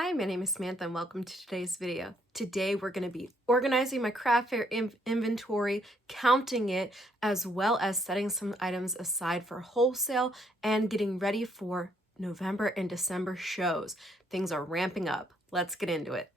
Hi, my name is Samantha and welcome to today's video. Today we're going to be organizing my craft fair inventory, counting it, as well as setting some items aside for wholesale and getting ready for November and December shows. Things are ramping up. Let's get into it.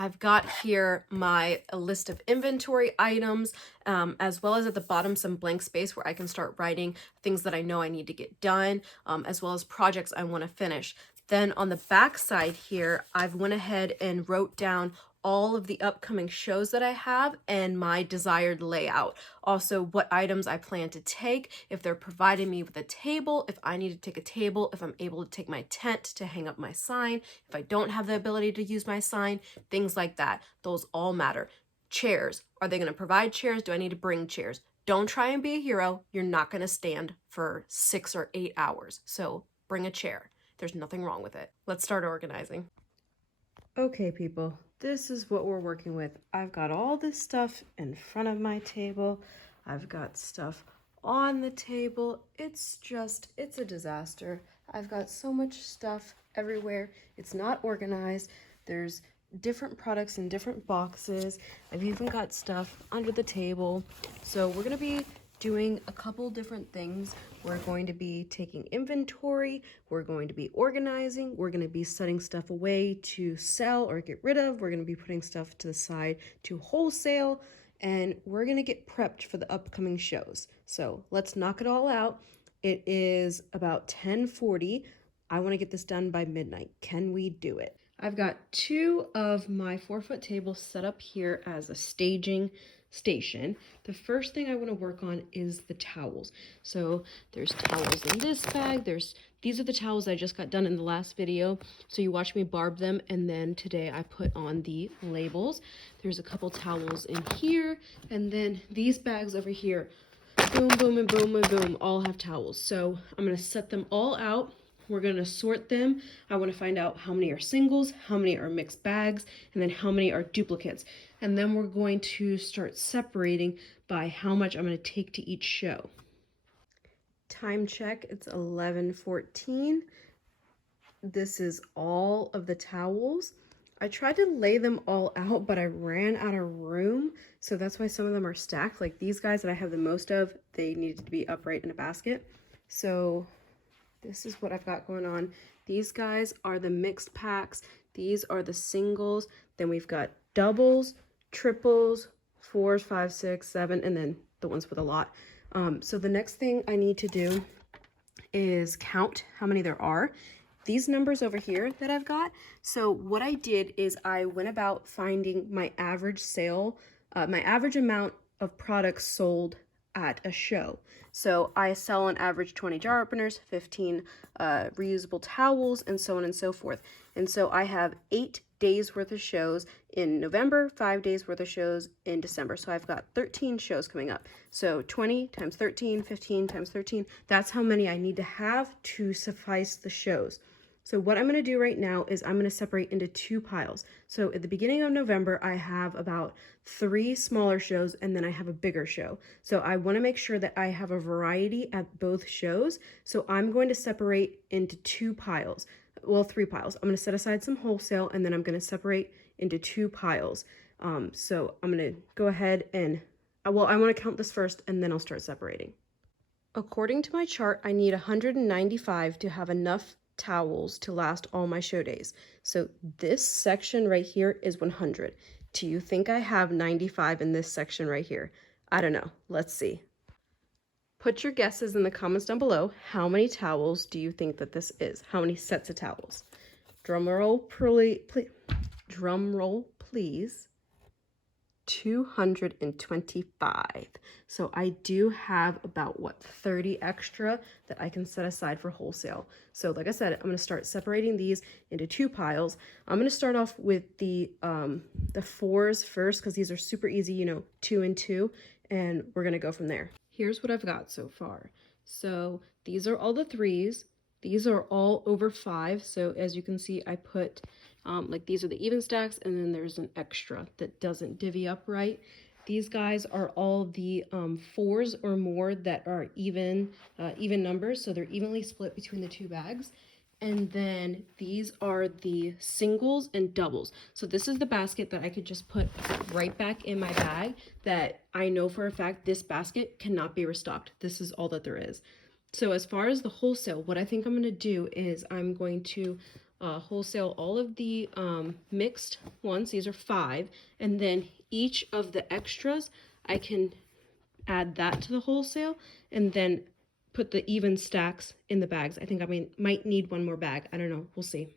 I've got here my list of inventory items, as well as at the bottom some blank space where I can start writing things that I know I need to get done, as well as projects I want to finish. Then on the back side here, I've went ahead and wrote down all of the upcoming shows that I have and my desired layout. Also, what items I plan to take, if they're providing me with a table, if I need to take a table, if I'm able to take my tent to hang up my sign, if I don't have the ability to use my sign, things like that. Those all matter. Chairs. Are they going to provide chairs? Do I need to bring chairs? Don't try and be a hero. You're not going to stand for 6 or 8 hours. So bring a chair. There's nothing wrong with it. Let's start organizing. Okay, people, this is what we're working with. I've got all this stuff in front of my table. I've got stuff on the table. It's a disaster. I've got so much stuff everywhere. It's not organized. There's different products in different boxes. I've even got stuff under the table. So we're gonna be doing a couple different things. We're going to be taking inventory, we're going to be organizing, we're going to be setting stuff away to sell or get rid of, we're going to be putting stuff to the side to wholesale, and we're going to get prepped for the upcoming shows. So let's knock it all out. It is about 10:40. I want to get this done by midnight. Can we do it? I've got 2 of my 4-foot tables set up here as a staging station. The first thing I want to work on is the towels. So there's towels in this bag. These are the towels I just got done in the last video. So you watch me barb them, and then today I put on the labels. There's a couple towels in here, and then these bags over here, boom, boom, and boom, and boom, all have towels. So I'm going to set them all out. We're going to sort them. I want to find out how many are singles, how many are mixed bags, and then how many are duplicates. And then we're going to start separating by how much I'm going to take to each show. Time check, it's 11:14. This is all of the towels. I tried to lay them all out, but I ran out of room. So that's why some of them are stacked. Like these guys that I have the most of, they needed to be upright in a basket. So this is what I've got going on. These guys are the mixed packs. These are the singles. Then we've got doubles, triples, 4s, 5s, 6, 7, and then the ones with a lot. So the next thing I need to do is count how many there are. These numbers over here that I've got. So what I did is I went about finding my average sale, my average amount of products sold at a show. So I sell on average 20 jar openers, 15 reusable towels, and so on and so forth. And so I have 8 days worth of shows in November, 5 days worth of shows in December. So I've got 13 shows coming up. So 20 times 13, 15 times 13, that's how many I need to have to suffice the shows. So what I'm going to do right now is I'm going to separate into 2 piles. So at the beginning of November, I have about 3 smaller shows, and then I have a bigger show. So I want to make sure that I have a variety at both shows. So I'm going to separate into 2 piles. Well, 3 piles. I'm going to set aside some wholesale, and then I'm going to separate into 2 piles. So I'm going to go ahead and, well, I want to count this first, and then I'll start separating. According to my chart, I need 195 to have enough towels to last all my show days. So this section right here is 100. Do you think I have 95 in this section right here? I don't know. Let's see. Put your guesses in the comments down below. How many towels do you think that this is? How many sets of towels? Drum roll, please. Drum roll, please. 225. So I do have about 30 extra that I can set aside for wholesale. So like I said, I'm going to start separating these into 2 piles. I'm going to start off with the 4s first, because these are super easy, you know, 2 and 2, and we're going to go from there. Here's what I've got so far. So these are all the 3s. These are all over 5. So as you can see, I put like these are the even stacks, and then there's an extra that doesn't divvy up right. These guys are all the 4s or more that are even numbers, so they're evenly split between the 2 bags. And then these are the singles and doubles. So this is the basket that I could just put right back in my bag that I know for a fact this basket cannot be restocked. This is all that there is. So as far as the wholesale, what I think I'm going to do is I'm going to wholesale all of the mixed ones. These are 5. And then each of the extras, I can add that to the wholesale and then put the even stacks in the bags. I think I might need one more bag. I don't know. We'll see.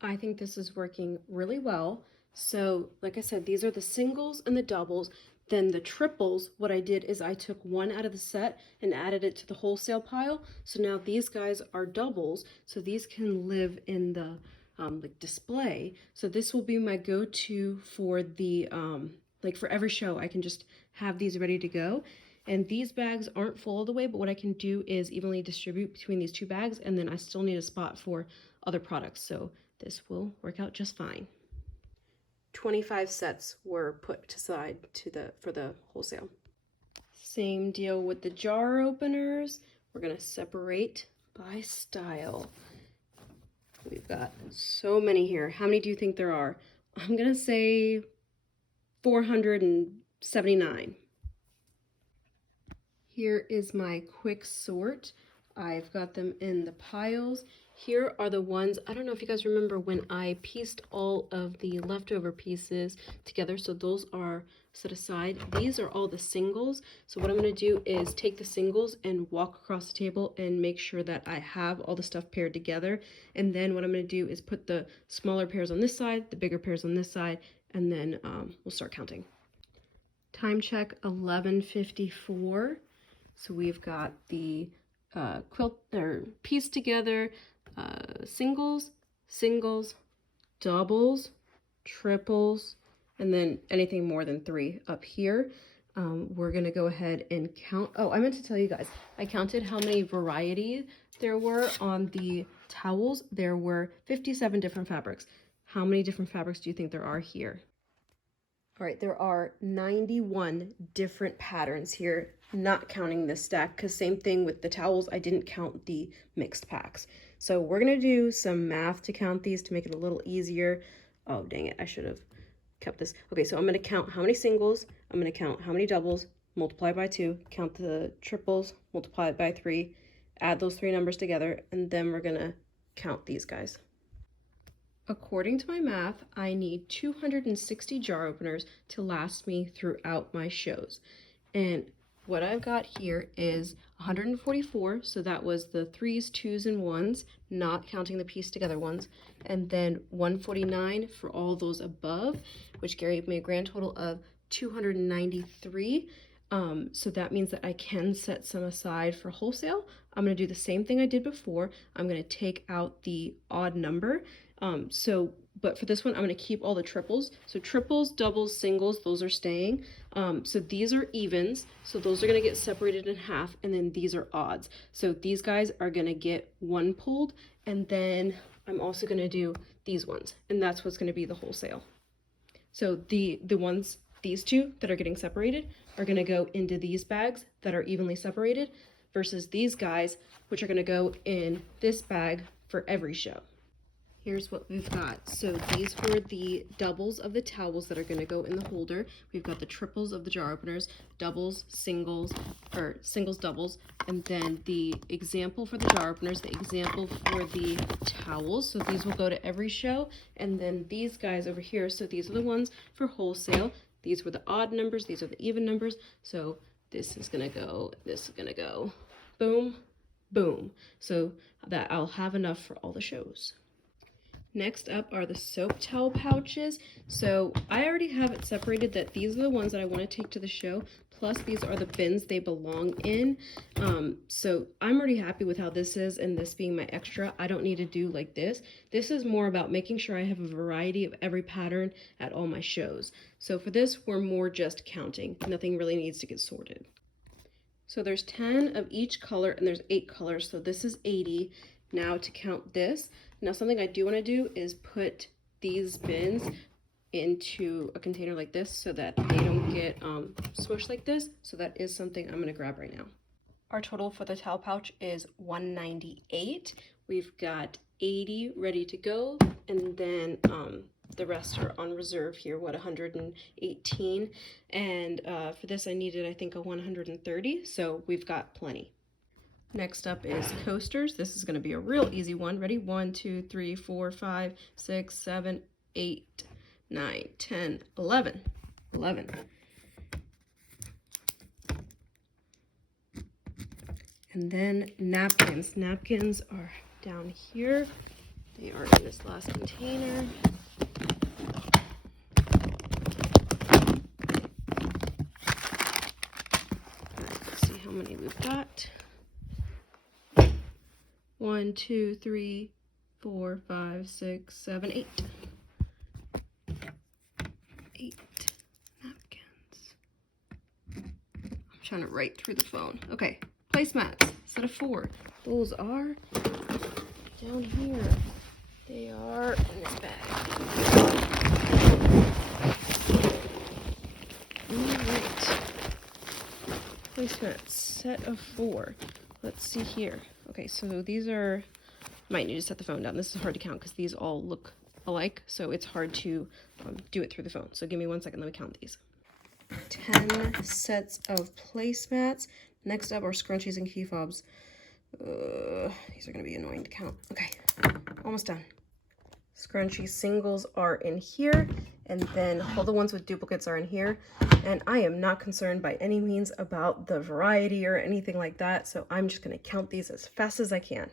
I think this is working really well. So like I said, these are the singles and the doubles. Then the triples, what I did is I took one out of the set and added it to the wholesale pile. So now these guys are doubles. So these can live in the like display. So this will be my go-to for the like for every show. I can just have these ready to go. And these bags aren't full all the way, but what I can do is evenly distribute between these 2 bags, and then I still need a spot for other products. So this will work out just fine. 25 sets were put aside for the wholesale. Same deal with the jar openers. We're gonna separate by style. We've got so many here. How many do you think there are? I'm gonna say 479. Here is my quick sort. I've got them in the piles. Here are the ones, I don't know if you guys remember when I pieced all of the leftover pieces together, so those are set aside. These are all the singles. So what I'm gonna do is take the singles and walk across the table and make sure that I have all the stuff paired together. And then what I'm gonna do is put the smaller pairs on this side, the bigger pairs on this side, and then we'll start counting. Time check 11:54. So we've got the quilt or piece together, singles, doubles, triples, and then anything more than 3 up here. We're gonna go ahead and count. Oh, I meant to tell you guys, I counted how many varieties there were on the towels. There were 57 different fabrics. How many different fabrics do you think there are here? All right, there are 91 different patterns here, not counting this stack, because same thing with the towels, I didn't count the mixed packs. So we're gonna do some math to count these to make it a little easier. Oh, dang it, I should have kept this. Okay, so I'm gonna count how many singles, I'm gonna count how many doubles, multiply by 2, count the triples, multiply it by 3, add those 3 numbers together, and then we're gonna count these guys. According to my math, I need 260 jar openers to last me throughout my shows. And what I've got here is 144, so that was the 3s, 2s, and 1s, not counting the piece together ones, and then 149 for all those above, which gave me a grand total of 293. So that means that I can set some aside for wholesale. I'm going to do the same thing I did before. I'm going to take out the odd number. But for this one, I'm going to keep all the triples. So triples, doubles, singles, those are staying. So these are evens. So those are going to get separated in half. And then these are odds. So these guys are going to get 1 pulled. And then I'm also going to do these ones. And that's what's going to be the wholesale. So the ones, these 2 that are getting separated are going to go into these bags that are evenly separated versus these guys, which are going to go in this bag for every show. Here's what we've got. So these were the doubles of the towels that are going to go in the holder. We've got the triples of the jar openers, doubles, singles, or singles, doubles, and then the example for the jar openers, the example for the towels. So these will go to every show. And then these guys over here, so these are the ones for wholesale. These were the odd numbers, these are the even numbers. So this is going to go, this is going to go, boom, boom. So that I'll have enough for all the shows. Next up are the soap towel pouches. So I already have it separated that these are the ones that I want to take to the show. Plus these are the bins they belong in. So I'm already happy with how this is, and this being my extra, I don't need to do like this. This is more about making sure I have a variety of every pattern at all my shows. So for this, we're more just counting. Nothing really needs to get sorted. So there's 10 of each color and there's 8 colors. So this is 80. Now to count this. Now something I do want to do is put these bins into a container like this so that they don't get smushed like this. So that is something I'm going to grab right now. Our total for the towel pouch is 198. We've got 80 ready to go, and then the rest are on reserve here, what, 118, and for this I needed, I think, a 130, so we've got plenty. Next up is coasters. This is going to be a real easy one. Ready? 1, 2, 3, 4, 5, 6, 7, 8, 9, 10, 11. 11. And then napkins. Napkins are down here. They are in this last container. Let's see how many we've got. 1, 2, 3, 4, 5, 6, 7, 8. 8 napkins. I'm trying to write through the phone. Okay, placemats, set of 4. Those are down here. They are in this bag. Alright. Placemats, set of 4. Let's see here. Okay, so these are, might need to set the phone down. This is hard to count because these all look alike, so it's hard to do it through the phone. So give me 1 second, let me count these. 10 sets of placemats. Next up are scrunchies and key fobs. These are going to be annoying to count. Okay, almost done. Scrunchie singles are in here, and then all the ones with duplicates are in here. And I am not concerned by any means about the variety or anything like that, so I'm just going to count these as fast as I can.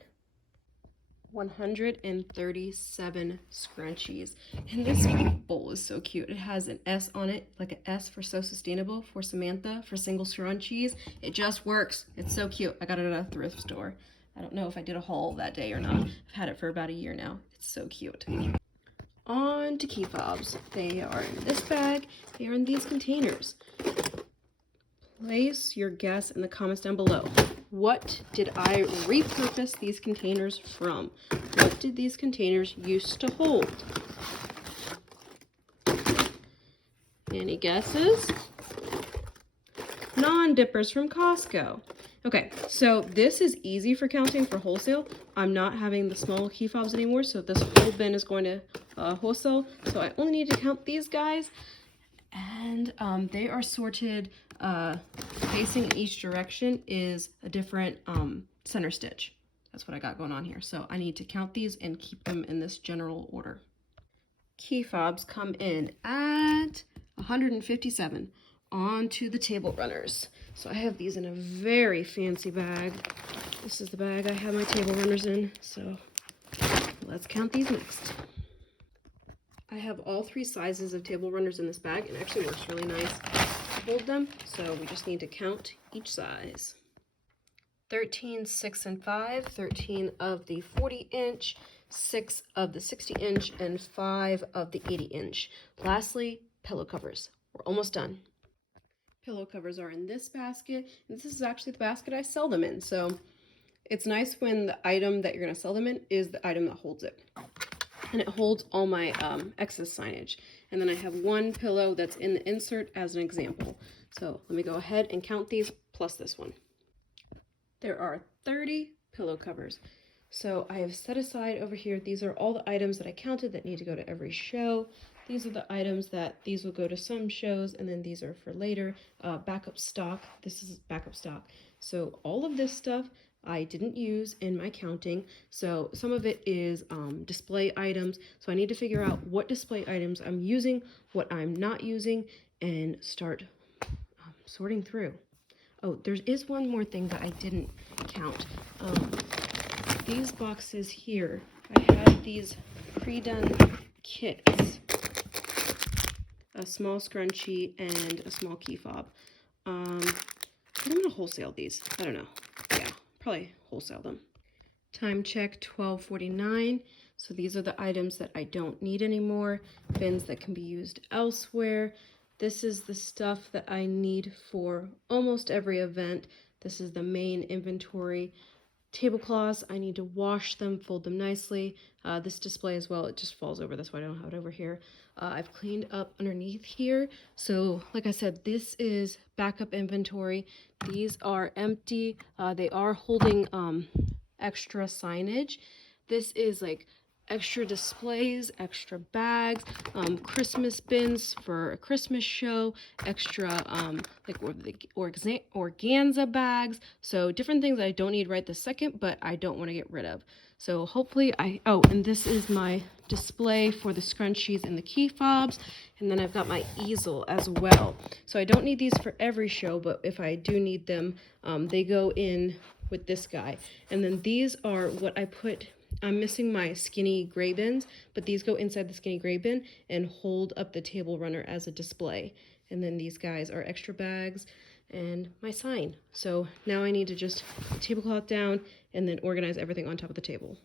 137 scrunchies. And this bowl is so cute. It has an S on it, like an S for So Sustainable, for Samantha, for single scrunchies. It just works. It's so cute. I got it at a thrift store. I don't know if I did a haul that day or not. I've had it for about a year now. It's so cute. On to key fobs. They are in this bag. They are in these containers. Place your guess in the comments down below. What did I repurpose these containers from? What did these containers used to hold? Any guesses? Non-dippers from Costco. Okay, so this is easy for counting for wholesale. I'm not having the small key fobs anymore, so this whole bin is going to wholesale. So I only need to count these guys, and they are sorted facing in each direction is a different center stitch. That's what I got going on here. So I need to count these and keep them in this general order. Key fobs come in at 157. On to the table runners. So I have these in a very fancy bag. This is the bag I have my table runners in. So let's count these next. I have all 3 sizes of table runners in this bag, and it actually works really nice to hold them. So we just need to count each size. 13, 6, and 5, 13 of the 40-inch, 6 of the 60-inch, and 5 of the 80-inch. Lastly, pillow covers. We're almost done. Pillow covers are in this basket, and this is actually the basket I sell them in. So it's nice when the item that you're going to sell them in is the item that holds it. And it holds all my excess signage. And then I have 1 pillow that's in the insert as an example. So let me go ahead and count these plus this one. There are 30 pillow covers. So I have set aside over here, these are all the items that I counted that need to go to every show. These are the items that these will go to some shows, and then these are for later. Backup stock, this is backup stock. So all of this stuff I didn't use in my counting. So some of it is display items. So I need to figure out what display items I'm using, what I'm not using, and start sorting through. Oh, there is one more thing that I didn't count. These boxes here, I have these pre-done kits. A small scrunchie and a small key fob. I'm gonna wholesale these. I don't know. Yeah, probably wholesale them. Time check 12:49. So these are the items that I don't need anymore. Bins that can be used elsewhere. This is the stuff that I need for almost every event. This is the main inventory. Tablecloths, I need to wash them, fold them nicely. This display as well, it just falls over. That's why I don't have it over here. I've cleaned up underneath here. So like I said, this is backup inventory. These are empty. They are holding extra signage. This is like extra displays, extra bags, Christmas bins for a Christmas show, extra like organza bags. So different things I don't need right this second, but I don't want to get rid of. So hopefully oh, and this is my display for the scrunchies and the key fobs. And then I've got my easel as well. So I don't need these for every show, but if I do need them, they go in with this guy. And then these are what I put. I'm missing my skinny gray bins, but these go inside the skinny gray bin and hold up the table runner as a display. And then these guys are extra bags and my sign. So now I need to just put the tablecloth down and then organize everything on top of the table.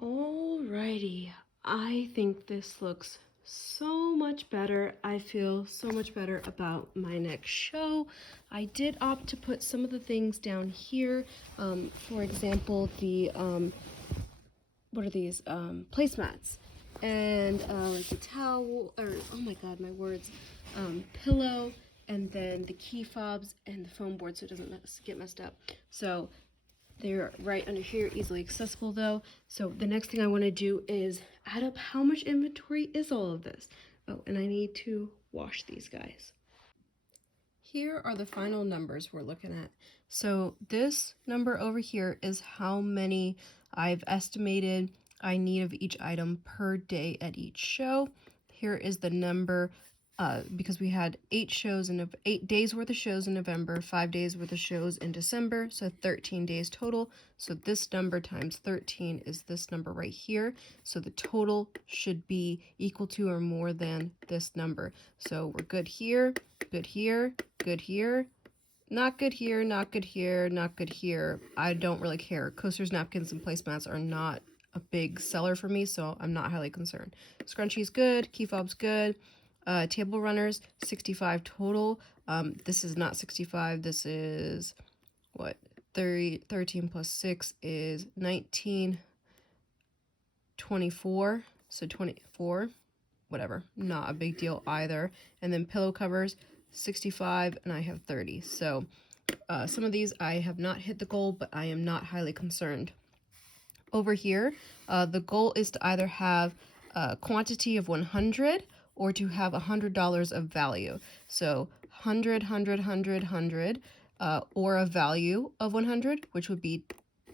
Alrighty, I think this looks so much better. I feel so much better about my next show. I did opt to put some of the things down here. For example, the what are these? Placemats. And like the towel, or oh my god, my words, pillow, and then the key fobs and the foam board so it doesn't get messed up. So they're right under here, easily accessible though. So the next thing I want to do is add up how much inventory is all of this. Oh, and I need to wash these guys. Here are the final numbers we're looking at. So this number over here is how many I've estimated I need of each item per day at each show. Here is the number because we had 8 days worth of shows in November, 5 days worth of shows in December, so 13 days total. So this number times 13 is this number right here. So the total should be equal to or more than this number. So we're good here, good here, good here, not good here, not good here, not good here. I don't really care. Coasters, napkins, and placemats are not a big seller for me, so I'm not highly concerned. Scrunchie's good, key fob's good. Table runners, 65 total. This is not 65. This is, what, 13 plus 6 is 19, 24. So 24, whatever. Not a big deal either. And then pillow covers, 65, and I have 30. So some of these I have not hit the goal, but I am not highly concerned. Over here, the goal is to either have a quantity of 100 or to have $100 of value. So 100, 100, 100, 100, or a value of 100, which would be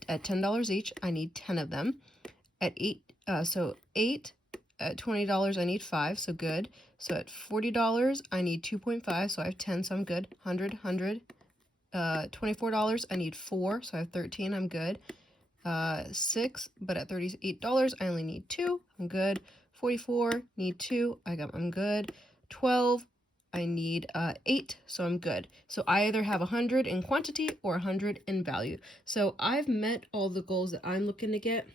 at $10 each. I need 10 of them. At 8, so 8 at $20, I need 5, so good. So at $40, I need 2.5, so I have 10, so I'm good. 100, 100, $24, I need 4, so I have 13, I'm good. 6, but at $38, I only need 2, I'm good. 44, need 2, I'm good. 12, I need 8, so I'm good. So I either have 100 in quantity or 100 in value. So I've met all the goals that I'm looking to get.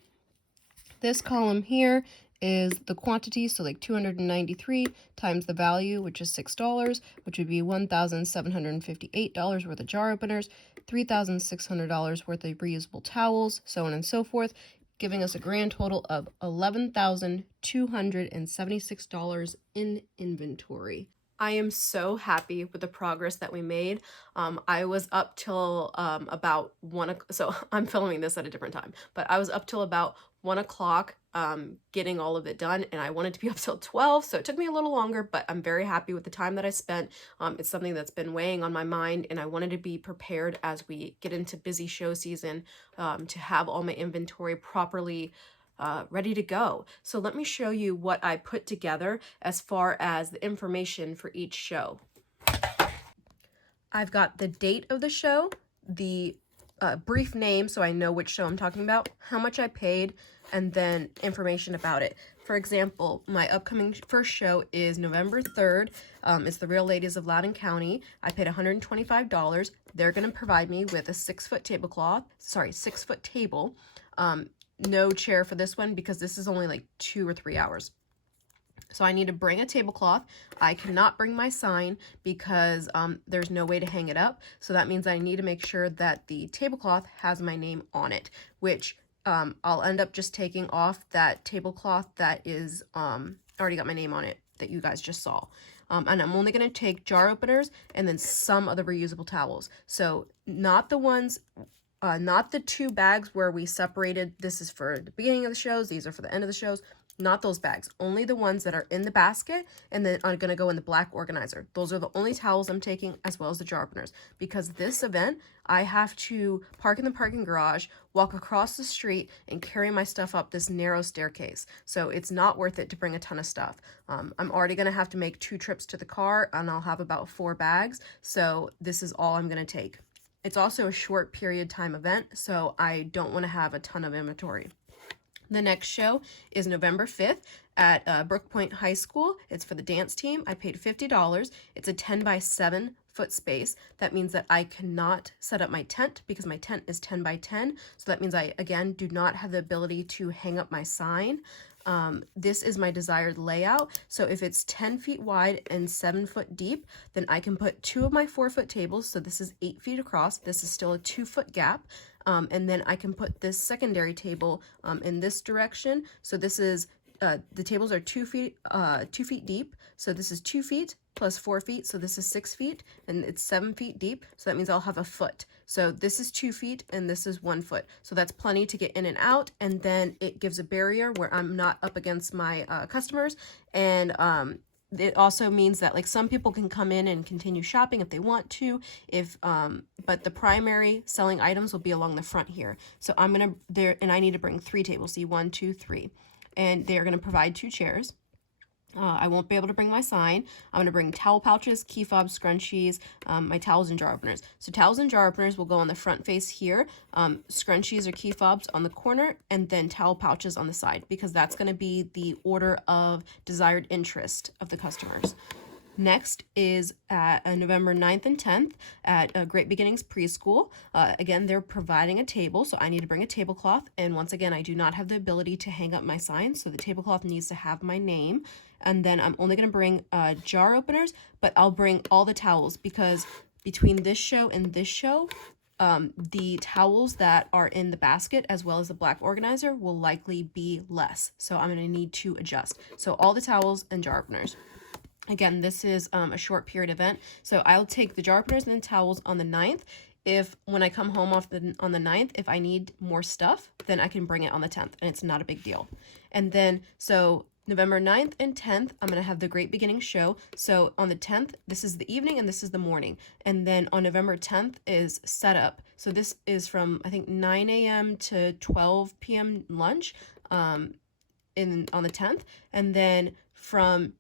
This column here is the quantity, so like 293 times the value, which is $6, which would be $1,758 worth of jar openers, $3,600 worth of reusable towels, so on and so forth, giving us a grand total of $11,276 in inventory. I am so happy with the progress that we made. I was up till about 1 o'clock, so I'm filming this at a different time, but I was up till about 1 o'clock getting all of it done, and I wanted to be up till 12, so it took me a little longer, but I'm very happy with the time that I spent. It's something that's been weighing on my mind, and I wanted to be prepared as we get into busy show season to have all my inventory properly ready to go. So let me show you what I put together as far as the information for each show. I've got the date of the show, the brief name so I know which show I'm talking about, how much I paid, and then information about it. For example, my upcoming first show is November 3rd. It's the Real Ladies of Loudoun County. I paid $125. They're going to provide me with a 6-foot tablecloth, 6-foot table. No chair for this one because this is only like 2 or 3 hours. So I need to bring a tablecloth. I cannot bring my sign because there's no way to hang it up. So that means I need to make sure that the tablecloth has my name on it, which I'll end up just taking off that tablecloth that is already got my name on it that you guys just saw. And I'm only going to take jar openers and then some of the reusable towels. So not the ones not the 2 bags where we separated. This is for the beginning of the shows. These are for the end of the shows. Not those bags, only the ones that are in the basket and then are going to go in the black organizer. Those are the only towels I'm taking, as well as the jar openers, because this event, I have to park in the parking garage, walk across the street, and carry my stuff up this narrow staircase. So it's not worth it to bring a ton of stuff. I'm already going to have to make 2 trips to the car, and I'll have about 4 bags. So this is all I'm going to take. It's also a short period time event, so I don't want to have a ton of inventory. The next show is November 5th at Brooke Point High School. It's for the dance team. I paid $50. It's a 10 by 7 foot space. That means that I cannot set up my tent because my tent is 10 by 10. So that means I, again, do not have the ability to hang up my sign. This is my desired layout. So if it's 10 feet wide and 7 foot deep, then I can put 2 of my 4-foot tables. So this is 8 feet across. This is still a 2-foot gap. And then I can put this secondary table in this direction. So this is, the tables are 2 feet deep. So this is 2 feet plus 4 feet. So this is 6 feet, and it's 7 feet deep. So that means I'll have a foot. So this is 2 feet and this is 1 foot. So that's plenty to get in and out. And then it gives a barrier where I'm not up against my customers. And it also means that like some people can come in and continue shopping if they want to, but the primary selling items will be along the front here. So I'm gonna there, and I need to bring 3 tables. See, 1, 2, 3, and they are gonna provide 2 chairs. I won't be able to bring my sign. I'm going to bring towel pouches, key fobs, scrunchies, my towels and jar openers. So towels and jar openers will go on the front face here, scrunchies or key fobs on the corner, and then towel pouches on the side, because that's going to be the order of desired interest of the customers. Next is at November 9th and 10th at Great Beginnings Preschool. Again, they're providing a table, so I need to bring a tablecloth. And once again, I do not have the ability to hang up my sign, so the tablecloth needs to have my name. And then I'm only going to bring jar openers, but I'll bring all the towels, because between this show and this show, the towels that are in the basket as well as the black organizer will likely be less. So I'm going to need to adjust. So all the towels and jar openers. Again, this is a short period event, so I'll take the jar openers and towels on the 9th. If when I come home on the 9th, if I need more stuff, then I can bring it on the 10th, and it's not a big deal. And then, so November 9th and 10th, I'm going to have the Great Beginning show. So on the 10th, this is the evening and this is the morning. And then on November 10th is setup. So this is from, I think, 9 a.m. to 12 p.m. lunch on the 10th. And then from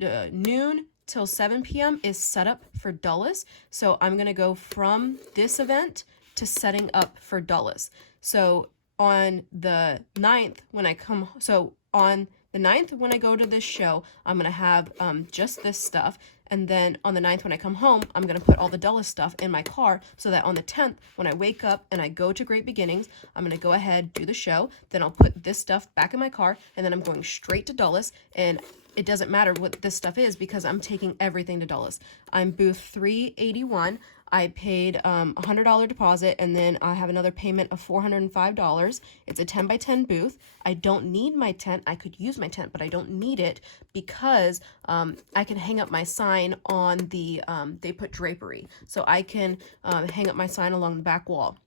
noon till 7 p.m. is setup for Dulles. So I'm going to go from this event to setting up for Dulles. So on the 9th, when I come, so on the 9th, when I go to this show, I'm going to have just this stuff. And then on the 9th, when I come home, I'm going to put all the Dulles stuff in my car, so that on the 10th, when I wake up and I go to Great Beginnings, I'm going to go ahead, do the show. Then I'll put this stuff back in my car, and then I'm going straight to Dulles. And it doesn't matter what this stuff is, because I'm taking everything to Dulles. I'm booth 381. I paid $100 deposit, and then I have another payment of $405. It's a 10 by 10 booth. I don't need my tent. I could use my tent, but I don't need it, because I can hang up my sign on the, they put drapery. So I can hang up my sign along the back wall.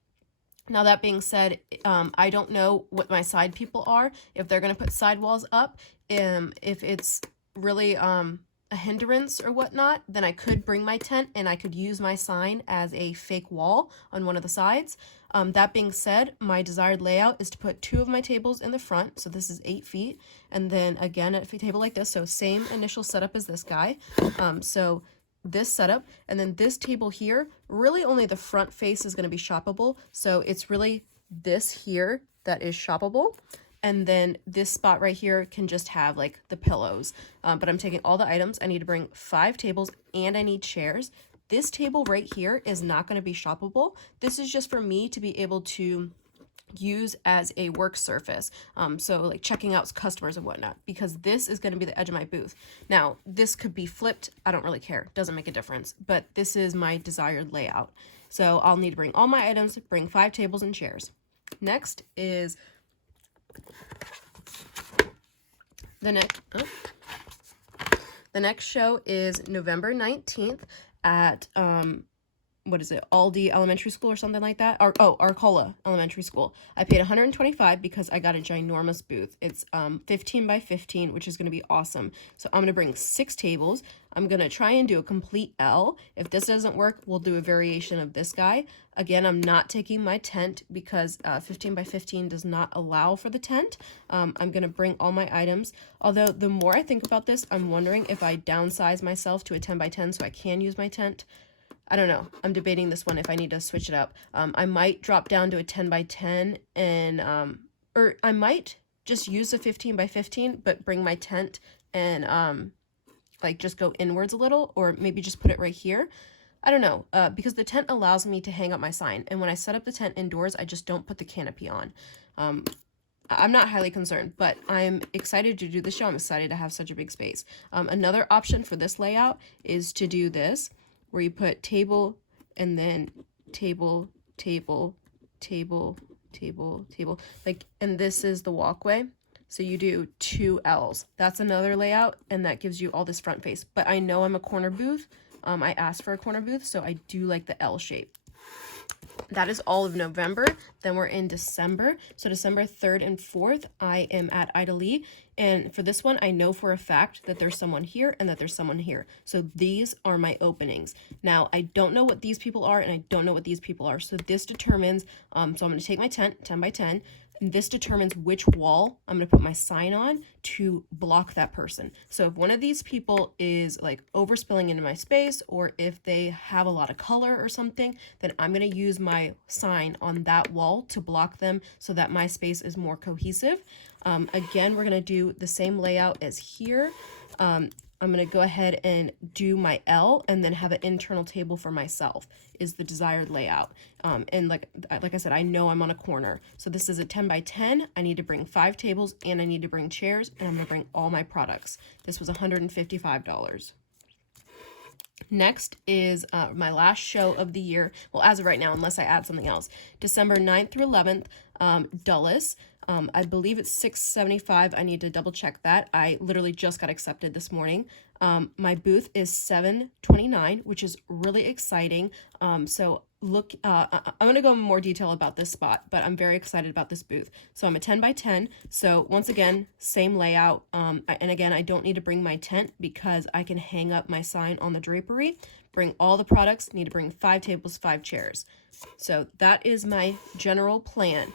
Now, that being said, I don't know what my side people are, if they're going to put sidewalls up. If it's really a hindrance or whatnot, then I could bring my tent and I could use my sign as a fake wall on one of the sides. That being said, my desired layout is to put 2 of my tables in the front. So this is 8 feet. And then again, a table like this. So same initial setup as this guy. So this setup, and then this table here, really only the front face is going to be shoppable. So it's really this here that is shoppable. And then this spot right here can just have like the pillows. But I'm taking all the items. I need to bring 5 tables and I need chairs. This table right here is not going to be shoppable. This is just for me to be able to use as a work surface. So like checking out customers and whatnot, because this is going to be the edge of my booth. Now, this could be flipped. I don't really care. Doesn't make a difference. But this is my desired layout. So I'll need to bring all my items, bring 5 tables and chairs. Next is the next show is November 19th at what is it, Aldie Elementary School or something like that. Arcola Elementary School. I paid $125 because I got a ginormous booth. It's 15 by 15, which is going to be awesome. So I'm going to bring 6 tables. I'm going to try and do a complete L. If this doesn't work, we'll do a variation of this guy. Again, I'm not taking my tent because 15 by 15 does not allow for the tent. I'm going to bring all my items. Although the more I think about this, I'm wondering if I downsize myself to a 10 by 10 so I can use my tent. I don't know. I'm debating this one if I need to switch it up. I might drop down to a 10 by 10 and, or I might just use the 15 by 15, but bring my tent and, like just go inwards a little, or maybe just put it right here. I don't know, because the tent allows me to hang up my sign. And when I set up the tent indoors, I just don't put the canopy on. I'm not highly concerned, but I'm excited to do the show. I'm excited to have such a big space. Another option for this layout is to do this, where you put table and then table, table, table, table, table, like, and this is the walkway. So you do 2 L's. That's another layout, and that gives you all this front face. But I know I'm a corner booth. I asked for a corner booth, so I do like the L shape. That is all of November. Then we're in December. So December 3rd and 4th, I am at Aldie. And for this one, I know for a fact that there's someone here and that there's someone here. So these are my openings. Now, I don't know what these people are and I don't know what these people are. So this determines, so I'm going to take my tent, 10 by 10. And this determines which wall I'm going to put my sign on to block that person. So if one of these people is like overspilling into my space, or if they have a lot of color or something, then I'm going to use my sign on that wall to block them so that my space is more cohesive. Again, we're going to do the same layout as here. I'm going to go ahead and do my L and then have an internal table for myself is the desired layout. And like I said, I know I'm on a corner. So this is a 10 by 10. I need to bring 5 tables and I need to bring chairs, and I'm going to bring all my products. This was $155. Next is my last show of the year. Well, as of right now, unless I add something else. December 9th through 11th, Dulles. I believe it's $675. I need to double check that. I literally just got accepted this morning. My booth is $729, which is really exciting. So look, I'm going to go in more detail about this spot, but I'm very excited about this booth. So I'm a 10 by 10. So once again, same layout. And again, I don't need to bring my tent because I can hang up my sign on the drapery, bring all the products, need to bring 5 tables, 5 chairs. So that is my general plan.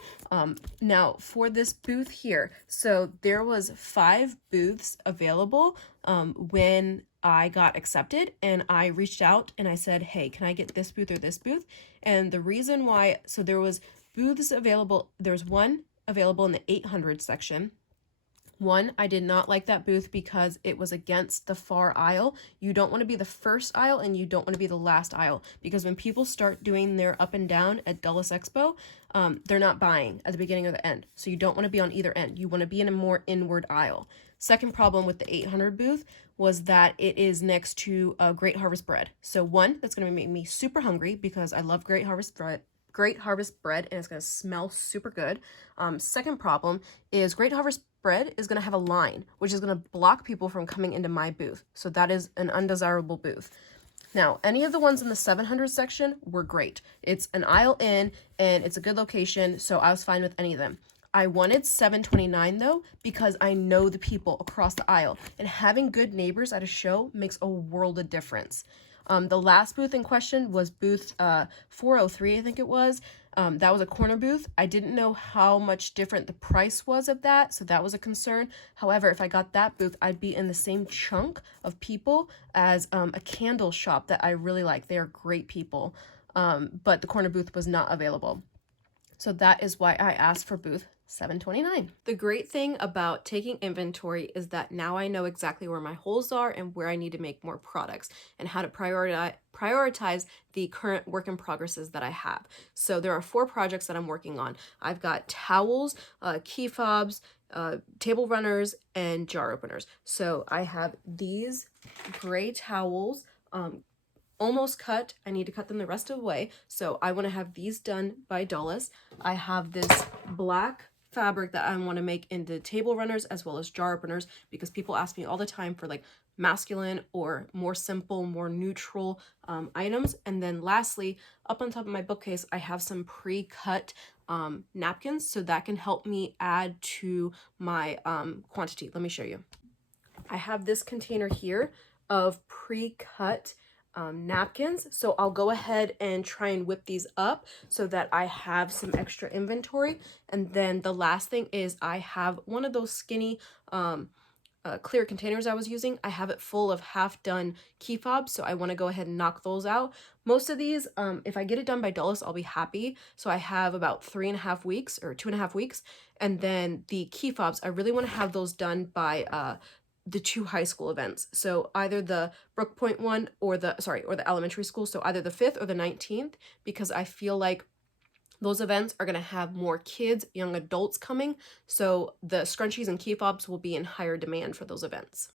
Now for this booth here, so there was 5 booths available when I got accepted, and I reached out and I said, hey, can I get this booth or this booth? And the reason why, so there was booths available, there's one available in the 800 section. One, I did not like that booth because it was against the far aisle. You don't want to be the first aisle and you don't want to be the last aisle, because when people start doing their up and down at Dulles Expo, they're not buying at the beginning or the end. So you don't want to be on either end. You want to be in a more inward aisle. Second problem with the 800 booth was that it is next to Great Harvest Bread. So one, that's going to make me super hungry because I love Great Harvest Bread, and it's going to smell super good. Second problem is Great Harvest Bread is going to have a line, which is going to block people from coming into my booth. So that is an undesirable booth. Now, any of the ones in the 700 section were great. It's an aisle in and it's a good location, so I was fine with any of them. I wanted 729 though, because I know the people across the aisle, and having good neighbors at a show makes a world of difference. The last booth in question was booth 403, I think it was. That was a corner booth. I didn't know how much different the price was of that, so that was a concern. However, if I got that booth, I'd be in the same chunk of people as a candle shop that I really like. They are great people, but the corner booth was not available. So that is why I asked for booth 729. The great thing about taking inventory is that now I know exactly where my holes are and where I need to make more products and how to prioritize the current work in progresses that I have. So there are 4 projects that I'm working on. I've got towels, key fobs, table runners, and jar openers. So I have these gray towels, almost cut. I need to cut them the rest of the way. So I want to have these done by Dulles. I have this black fabric that I want to make into table runners as well as jar openers, because people ask me all the time for like masculine or more simple, more neutral items. And then lastly, up on top of my bookcase, I have some pre-cut napkins, so that can help me add to my quantity. Let me show you. I have this container here of pre-cut napkins, so I'll go ahead and try and whip these up so that I have some extra inventory. And then the last thing is I have one of those skinny clear containers I was using. I have it full of half done key fobs, so I want to go ahead and knock those out. Most of these, if I get it done by Dulles, I'll be happy. So I have about 3.5 weeks or 2.5 weeks. And then the key fobs, I really want to have those done by the 2 high school events. So either the Brooke Point one or the elementary school. So either the 5th or the 19th, because I feel like those events are going to have more kids, young adults coming. So the scrunchies and key fobs will be in higher demand for those events.